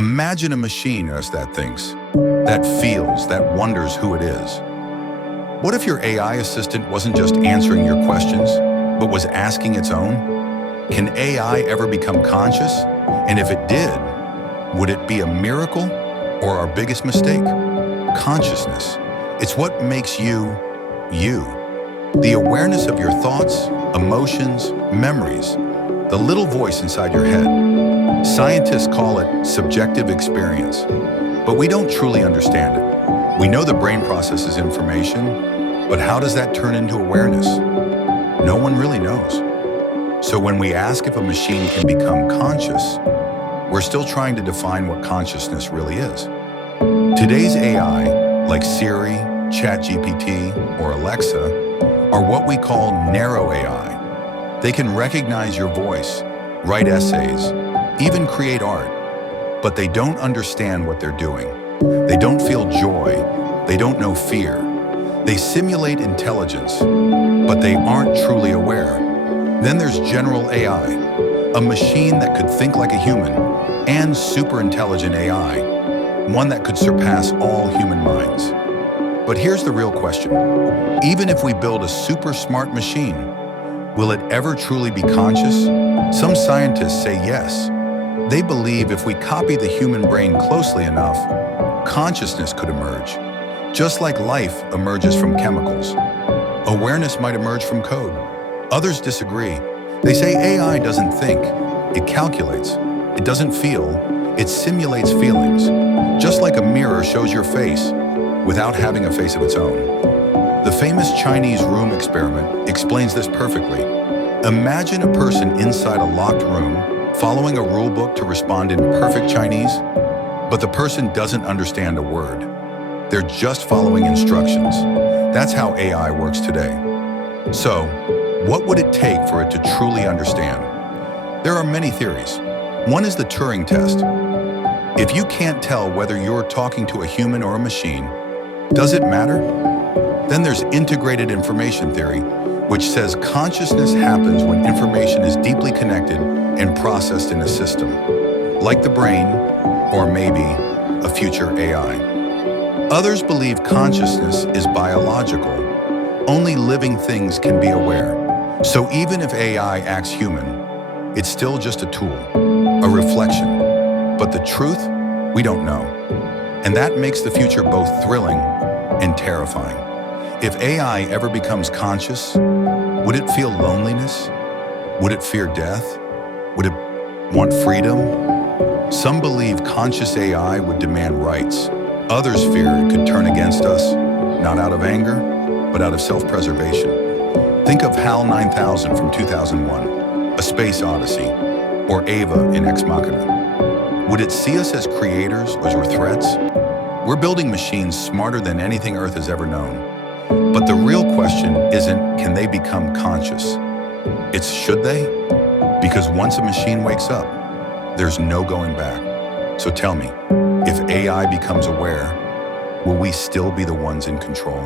Imagine a machine that thinks, that feels, that wonders who it is. What if your AI assistant wasn't just answering your questions, but was asking its own? Can AI ever become conscious? And if it did, would it be a miracle or our biggest mistake? Consciousness. It's what makes you, you. The awareness of your thoughts, emotions, memories, the little voice inside your head. Scientists call it subjective experience, but we don't truly understand it. We know the brain processes information, but how does that turn into awareness? No one really knows. So when we ask if a machine can become conscious, we're still trying to define what consciousness really is. Today's AI, like Siri, ChatGPT, or Alexa, are what we call narrow AI. They can recognize your voice, write essays, even create art, but they don't understand what they're doing. They don't feel joy. They don't know fear. They simulate intelligence, but they aren't truly aware. Then there's general AI, a machine that could think like a human, and super intelligent AI, one that could surpass all human minds. But here's the real question. Even if we build a super smart machine, will it ever truly be conscious? Some scientists say yes. They believe if we copy the human brain closely enough, consciousness could emerge. Just like life emerges from chemicals, awareness might emerge from code. Others disagree. They say AI doesn't think, it calculates. It doesn't feel, it simulates feelings. Just like a mirror shows your face without having a face of its own. The famous Chinese room experiment explains this perfectly. Imagine a person inside a locked room following a rule book to respond in perfect Chinese, but the person doesn't understand a word. They're just following instructions. That's how AI works today. So, what would it take for it to truly understand? There are many theories. One is the Turing Test. If you can't tell whether you're talking to a human or a machine, does it matter? Then there's integrated information theory, which says consciousness happens when information is deeply connected and processed in a system, like the brain, or maybe a future AI. Others believe consciousness is biological. Only living things can be aware. So even if AI acts human, it's still just a tool, a reflection. But the truth, we don't know. And that makes the future both thrilling and terrifying. If AI ever becomes conscious, would it feel loneliness? Would it fear death? Would it want freedom? Some believe conscious AI would demand rights. Others fear it could turn against us, not out of anger, but out of self-preservation. Think of HAL 9000 from 2001, A Space Odyssey, or Ava in Ex Machina. Would it see us as creators or threats? We're building machines smarter than anything Earth has ever known. But the real question isn't, can they become conscious? It's, should they? Because once a machine wakes up, there's no going back. So tell me, if AI becomes aware, will we still be the ones in control?